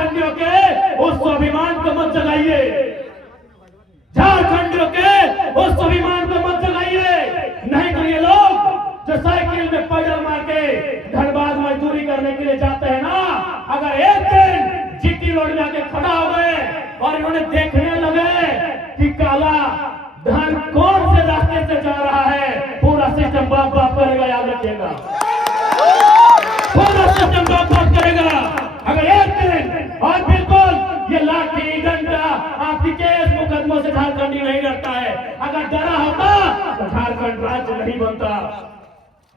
झारखंडियों के उस स्वाभिमान को मत जगाइए, झारखंडियों के उस स्वाभिमान को मत जगाइए। नहीं तो ये लोग जो साइकिल में पैदल मार के धनबाद मजदूरी करने के लिए जाते हैं ना, अगर एक दिन जीटी रोड में आके खड़ा हो गए और इन्होंने देखने लगे कि काला धन कौन से रास्ते से जा रहा है, पूरा सिस्टम बाप बाप करेगा, याद रखिएगा, पूरा सिस्टम बाप बाप करेगा। अगर एक दिन और बिल्कुल ये लाठी डंडा आपकी केस मुकदमों से झारखंडी नहीं डरता है। अगर डरा होता तो झारखंड राज्य नहीं बनता।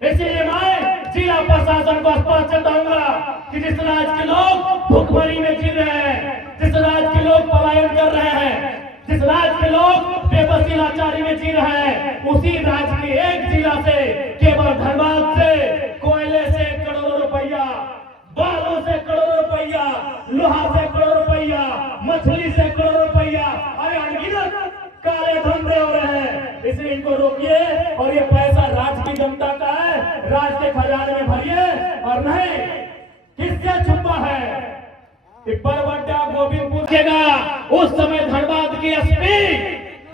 इसीलिए मैं जिला प्रशासन को स्पष्ट चेताऊंगा कि जिस राज्य के लोग भुखमरी में जी रहे हैं, जिस राज्य के लोग पलायन कर रहे हैं, जिस राज्य के लोग बेबसी लाचारी में जी रहे हैं, उसी राज्य के एक जिला से, केवल धनबाद से कोयले से करोड़ों रुपया, बालू से करोड़ों रुपया, लोहा से करोड़ों रुपया, मछली से करोड़ों रुपया, अरे अनगिनत काले धंधे हो रहे हैं। इसलिए इनको रोकिए और ये पैसा राज्य की जनता का है, राज्य के खजाने में भरिए और नहीं किससे छुपा है कि बरबड्डा गोविंदपुर केगा उस समय धनबाद के एसपी,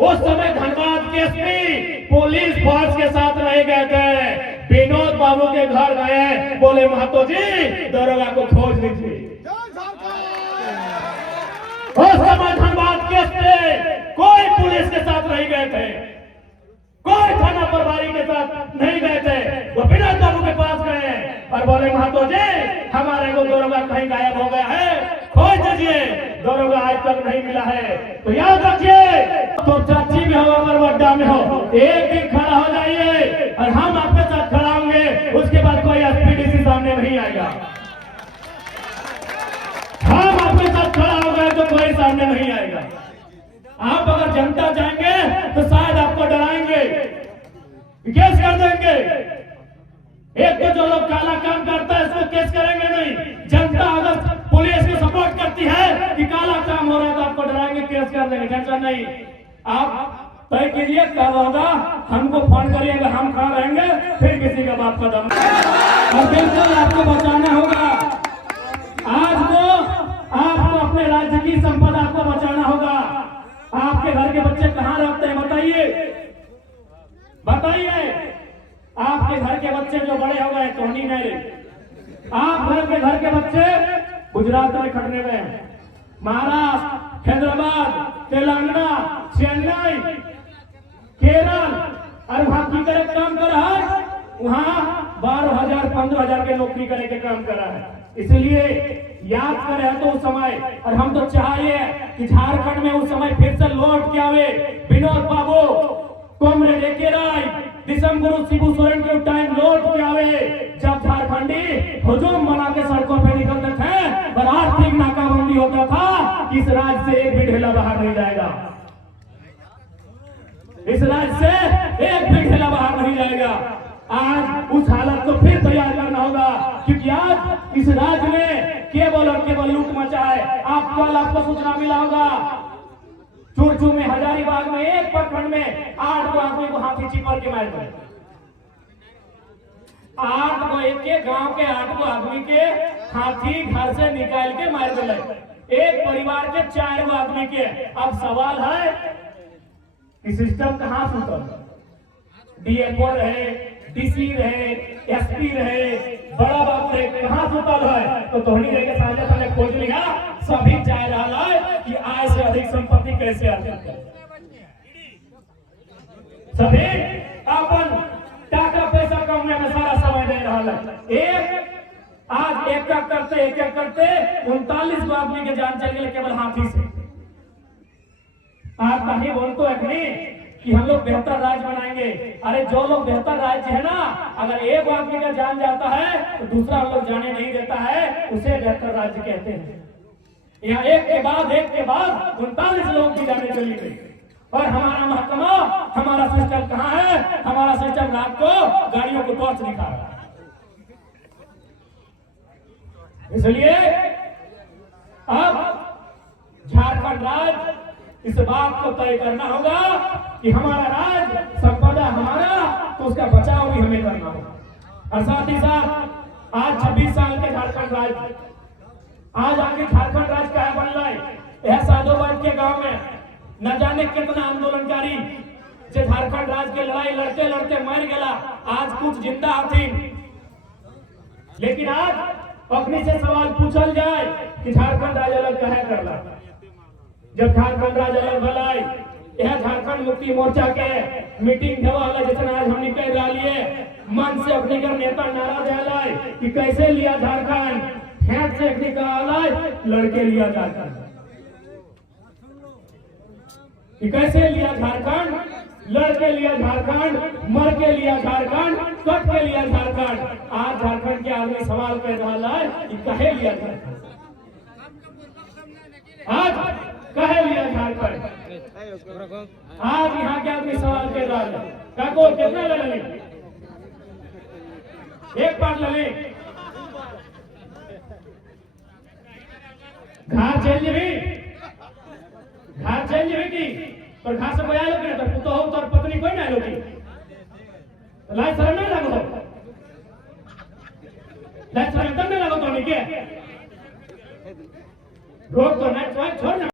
उस समय धनबाद के एसपी पुलिस फोर्स के साथ रह गए थे। विनोद बाबू के घर गए, बोले महतो जी दरोगा को खोज लीजिए। उस समय धनबाद के एसपी कोई पुलिस के साथ नहीं गए थे, कोई थाना प्रभारी के साथ नहीं गए थे। वो विनोद बाबू के पास गए और बोले महतो जी हमारे को दरोगा कहीं गायब हो गया है, खोज दीजिए, दरोगा आज तक नहीं मिला है। तो याद रखिए, तो चाची में हो अगर वड्डा में हो, एक दिन खड़ा हो जाइए और हम आपके साथ खड़ा होंगे। उसके बाद कोई एसपीडीसी सामने नहीं आएगा। हम आपके साथ खड़ा हो गए तो कोई सामने नहीं आएगा। आप अगर जनता जाएंगे तो शायद आपको डराएंगे, केस कर देंगे। एक तो जो लोग काला काम करता है इसको केस करेंगे नहीं। जनता अगर पुलिस को सपोर्ट करती है कि काला काम हो रहा है तो आपको डराएंगे, केस कर देंगे। टेंशन नहीं, आप तय कीजिए कब होगा, हमको फोन करिएगा, हम कहाँ रहेंगे, फिर किसी का बाप का दम। और बिल्कुल आपको बचाना होगा। आज को आपको अपने राज्य की संपदा को बचाना होगा। आपके घर के बच्चे कहाँ रहते हैं बताइए, बताइए। आपके घर के बच्चे जो बड़े हो गए टोनी नहीं, आप घर के बच्चे गुजरात में खटने में, महाराष्ट्र, हैदराबाद, तेलंगाना, चेन्नई, केरल और वहां की तरह काम कर रहा है, वहां 12,000 15,000 के नौकरी करे के काम कर रहा है। इसलिए याद करे तो उस समय, और हम तो चाहिए कि झारखंड में उस समय फिर से लौट के आवे विनोद बाबू, कॉमरेड एके राय, दिसम गुरु शिबू सोरेन के टाइम लौट के आवे जब झारखंडी हुजूम बना के सड़कों पे निकलते थे और आर्थिक नाकाबंदी होता था। इस राज्य से एक भी ढेला बाहर नहीं जाएगा, इस राज्य से एक भी ढेला बाहर नहीं जाएगा। आज उस हालत को फिर तैयार करना होगा, क्योंकि आज इस राज्य में केवल और केवल लूट मचा है। आपको सूचना मिला होगा, चूरचू में, हजारीबाग में एक प्रखंड में 8 आदमी को हाथी चिपक के मार दिया। 8 को, एक गांव के 8 आदमी के हाथी घर से निकाल के मार दिया। एक परिवार के 4 आदमी के। अब सवाल है कि सिस्टम कहां सुतल? डीएफओ रहे, डीसी रहे, एसपी रहे, बड़ा बाप रहे, कहां सुतल है? तो तोहनी रह के साझा खोज लिया, सभी चाह रहा है कि आय से अधिक संपत्ति कैसे अर्जित करें। सभी अपन टाका पैसा कमाने में सारा समय दे रहा है। आज एक करते 39 आदमी के जान चल गए केवल हाथी से। आप कहीं बोल तो नहीं कि हम लोग बेहतर राज्य बनाएंगे। अरे जो लोग बेहतर राज्य है ना, अगर एक आदमी का जान जाता है तो दूसरा हम लोग जाने नहीं देता है, उसे बेहतर राज्य कहते हैं। यहाँ एक के बाद 39 लोग की जाने चली गई। और हमारा महकमा, हमारा सिस्टम कहाँ है? हमारा सिस्टम रात को गाड़ियों को टॉर्च दिखा रहा है। इसलिए अब झारखंड राज्य इस बात को तय करना होगा कि हमारा राज्य संपदा हमारा, तो उसका बचाव भी हमें करना होगा। और साथ ही साथ आज 26 साल के झारखंड राज्य, आज आगे झारखंड राज्य गांव में न जाने कितना आंदोलनकारी जे झारखंड राज्य के लड़ाई लड़ते लड़ते मर गया, आज कुछ जिंदा हथिन। लेकिन आज अपने से सवाल पूछल जाए कि झारखंड राज्य अलग कहे करला। जब झारखंड राज्य अलग भलाई यह झारखंड मुक्ति मोर्चा के मीटिंग वाला जितना आज हम निकल रही है, मन से अपने कर नेता नारा दिया कि कैसे लिया झारखंड, हेड से अपने कहा लड़के लिया झारखंड, कि कैसे लिया झारखंड, लड़के लिया झारखंड, मर के लिया झारखंड, कट के लिया झारखंड। आज झारखंड के आदमी सवाल कर रहा है कि कहे लिया झारखंड, आज कहे लिया झारखंड। आज यहाँ के आदमी सवाल कर रहा है काको कितना ले लें, एक बार ले लें, घर चल जाबी, घर चल जाबी की पर घर से कोई आए लोग ना तो हो तो पत्नी कोई ना आए लोग लाइट शर्म नहीं लगो, लाइट शर्म नहीं लगो तो नहीं के रोक तो नहीं छोड़ ना।